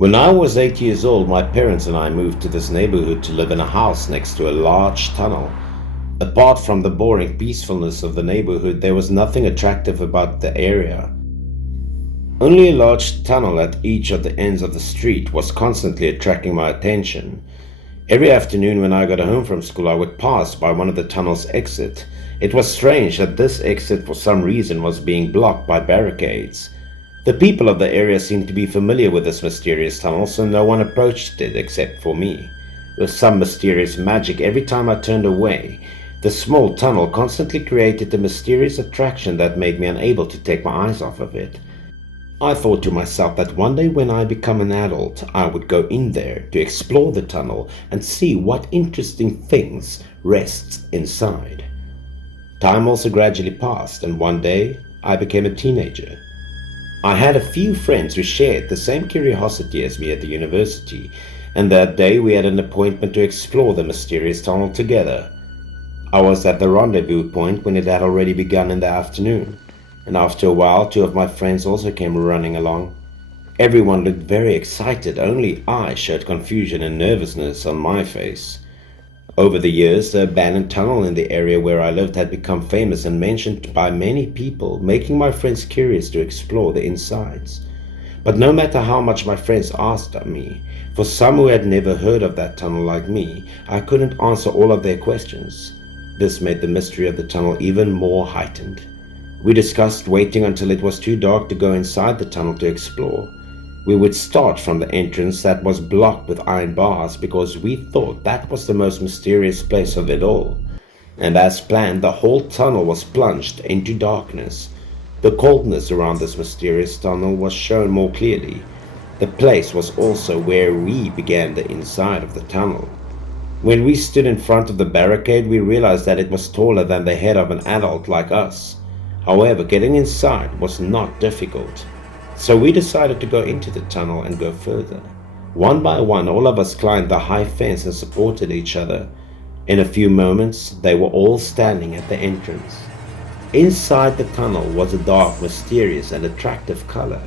When I was 8 years old, my parents and I moved to this neighborhood to live in a house next to a large tunnel. Apart from the boring peacefulness of the neighborhood, there was nothing attractive about the area. Only a large tunnel at each of the ends of the street was constantly attracting my attention. Every afternoon when I got home from school, I would pass by one of the tunnel's exits. It was strange that this exit for some reason was being blocked by barricades. The people of the area seemed to be familiar with this mysterious tunnel, so no one approached it except for me. With some mysterious magic, every time I turned away, the small tunnel constantly created a mysterious attraction that made me unable to take my eyes off of it. I thought to myself that one day when I become an adult, I would go in there to explore the tunnel and see what interesting things rests inside. Time also gradually passed, and one day I became a teenager. I had a few friends who shared the same curiosity as me at the university, and that day we had an appointment to explore the mysterious tunnel together. I was at the rendezvous point when it had already begun in the afternoon, and after a while 2 of my friends also came running along. Everyone looked very excited, only I showed confusion and nervousness on my face. Over the years, the abandoned tunnel in the area where I lived had become famous and mentioned by many people, making my friends curious to explore the insides. But no matter how much my friends asked of me, for some who had never heard of that tunnel like me, I couldn't answer all of their questions. This made the mystery of the tunnel even more heightened. We discussed waiting until it was too dark to go inside the tunnel to explore. We would start from the entrance that was blocked with iron bars because we thought that was the most mysterious place of it all. And as planned, the whole tunnel was plunged into darkness. The coldness around this mysterious tunnel was shown more clearly. The place was also where we began the inside of the tunnel. When we stood in front of the barricade, we realized that it was taller than the head of an adult like us. However, getting inside was not difficult. So we decided to go into the tunnel and go further. One by one, all of us climbed the high fence and supported each other. In a few moments, they were all standing at the entrance. Inside the tunnel was a dark, mysterious, and attractive color.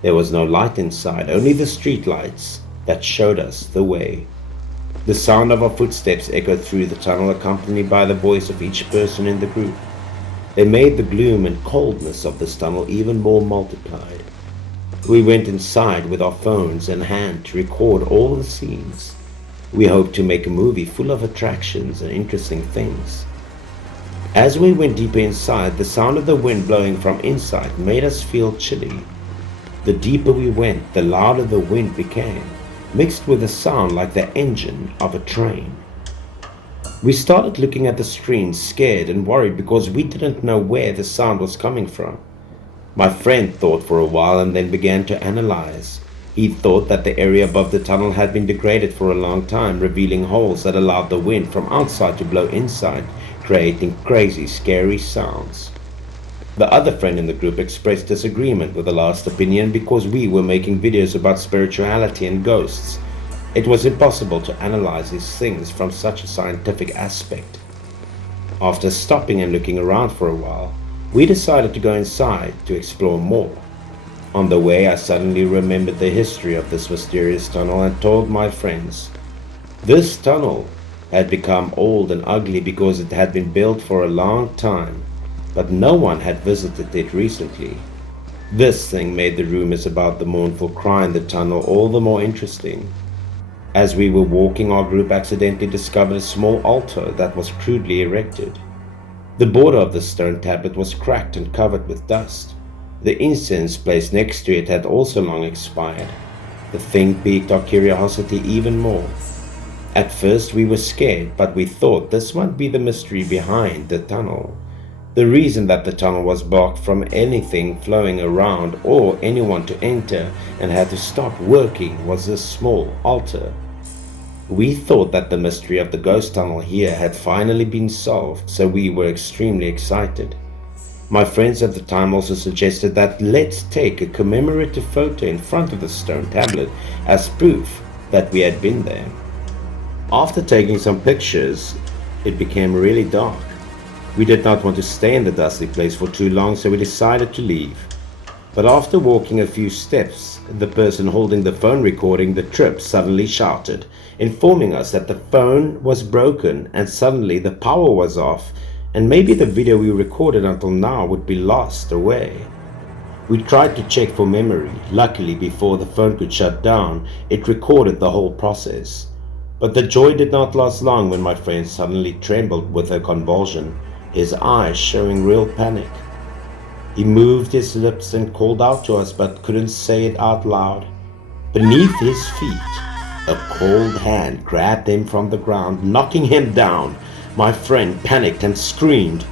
There was no light inside, only the street lights that showed us the way. The sound of our footsteps echoed through the tunnel, accompanied by the voice of each person in the group. They made the gloom and coldness of this tunnel even more multiplied. We went inside with our phones in hand to record all the scenes. We hoped to make a movie full of attractions and interesting things. As we went deeper inside, the sound of the wind blowing from inside made us feel chilly. The deeper we went, the louder the wind became, mixed with a sound like the engine of a train. We started looking at the screen, scared and worried because we didn't know where the sound was coming from. My friend thought for a while and then began to analyze. He thought that the area above the tunnel had been degraded for a long time, revealing holes that allowed the wind from outside to blow inside, creating crazy, scary sounds. The other friend in the group expressed disagreement with the last opinion because we were making videos about spirituality and ghosts. It was impossible to analyze these things from such a scientific aspect. After stopping and looking around for a while, we decided to go inside to explore more. On the way, I suddenly remembered the history of this mysterious tunnel and told my friends. This tunnel had become old and ugly because it had been built for a long time, but no one had visited it recently. This thing made the rumors about the mournful cry in the tunnel all the more interesting. As we were walking, our group accidentally discovered a small altar that was crudely erected. The border of the stone tablet was cracked and covered with dust. The incense placed next to it had also long expired. The thing piqued our curiosity even more. At first we were scared, but we thought this might be the mystery behind the tunnel. The reason that the tunnel was blocked from anything flowing around or anyone to enter and had to stop working was this small altar. We thought that the mystery of the ghost tunnel here had finally been solved, so we were extremely excited. My friends at the time also suggested that let's take a commemorative photo in front of the stone tablet as proof that we had been there. After taking some pictures, it became really dark. We did not want to stay in the dusty place for too long, so we decided to leave. But after walking a few steps, the person holding the phone recording the trip suddenly shouted, informing us that the phone was broken and suddenly the power was off, and maybe the video we recorded until now would be lost away. We tried to check for memory. Luckily, before the phone could shut down, it recorded the whole process. But the joy did not last long when my friend suddenly trembled with a convulsion, his eyes showing real panic. He moved his lips and called out to us but couldn't say it out loud. Beneath his feet, a cold hand grabbed him from the ground, knocking him down. My friend panicked and screamed.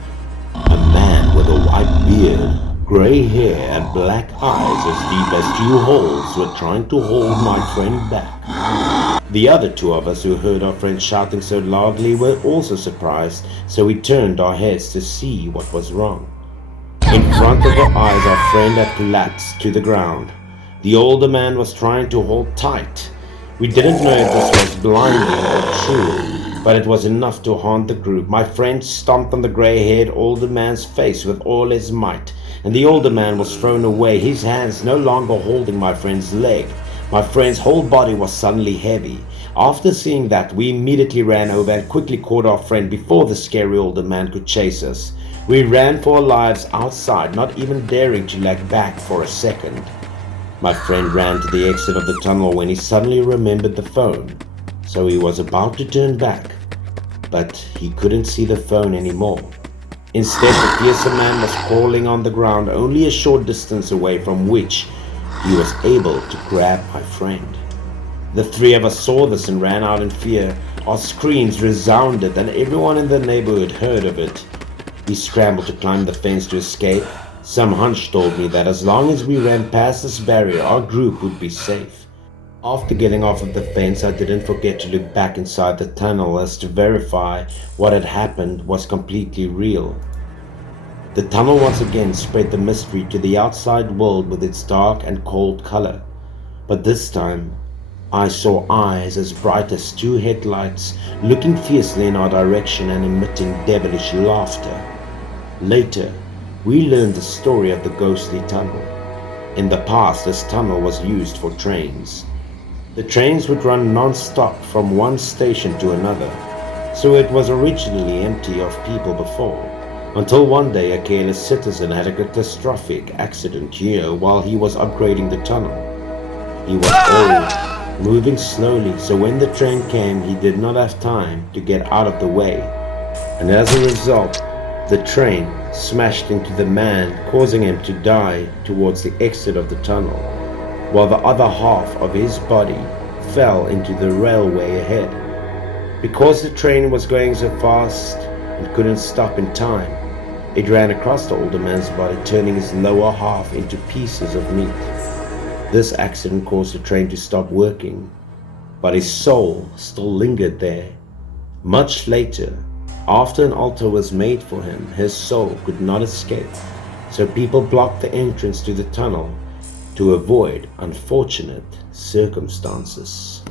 A man with a white beard, grey hair and black eyes as deep as 2 holes were trying to hold my friend back. The other 2 of us who heard our friend shouting so loudly were also surprised, so we turned our heads to see what was wrong. In front of our eyes, our friend had collapsed to the ground. The older man was trying to hold tight. We didn't know if this was blinding or true, but it was enough to haunt the group. My friend stomped on the grey-haired older man's face with all his might, and the older man was thrown away, his hands no longer holding my friend's leg. My friend's whole body was suddenly heavy. After seeing that, we immediately ran over and quickly caught our friend before the scary older man could chase us. We ran for our lives outside, not even daring to lag back for a second. My friend ran to the exit of the tunnel when he suddenly remembered the phone, so he was about to turn back, but he couldn't see the phone anymore. Instead, the fearsome man was crawling on the ground only a short distance away, from which he was able to grab my friend. The 3 of us saw this and ran out in fear. Our screams resounded and everyone in the neighborhood heard of it. We scrambled to climb the fence to escape. Some hunch told me that as long as we ran past this barrier, our group would be safe. After getting off of the fence, I didn't forget to look back inside the tunnel as to verify what had happened was completely real. The tunnel once again spread the mystery to the outside world with its dark and cold color. But this time, I saw eyes as bright as 2 headlights looking fiercely in our direction and emitting devilish laughter. Later, we learned the story of the ghostly tunnel. In the past, this tunnel was used for trains. The trains would run non-stop from one station to another, so it was originally empty of people before, until one day a careless citizen had a catastrophic accident here while he was upgrading the tunnel. He was old, moving slowly, so when the train came he did not have time to get out of the way, and as a result, the train smashed into the man, causing him to die towards the exit of the tunnel, while the other half of his body fell into the railway ahead. Because the train was going so fast and couldn't stop in time, it ran across the older man's body, turning his lower half into pieces of meat. This accident caused the train to stop working, but his soul still lingered there. Much later, after an altar was made for him, his soul could not escape, so people blocked the entrance to the tunnel to avoid unfortunate circumstances.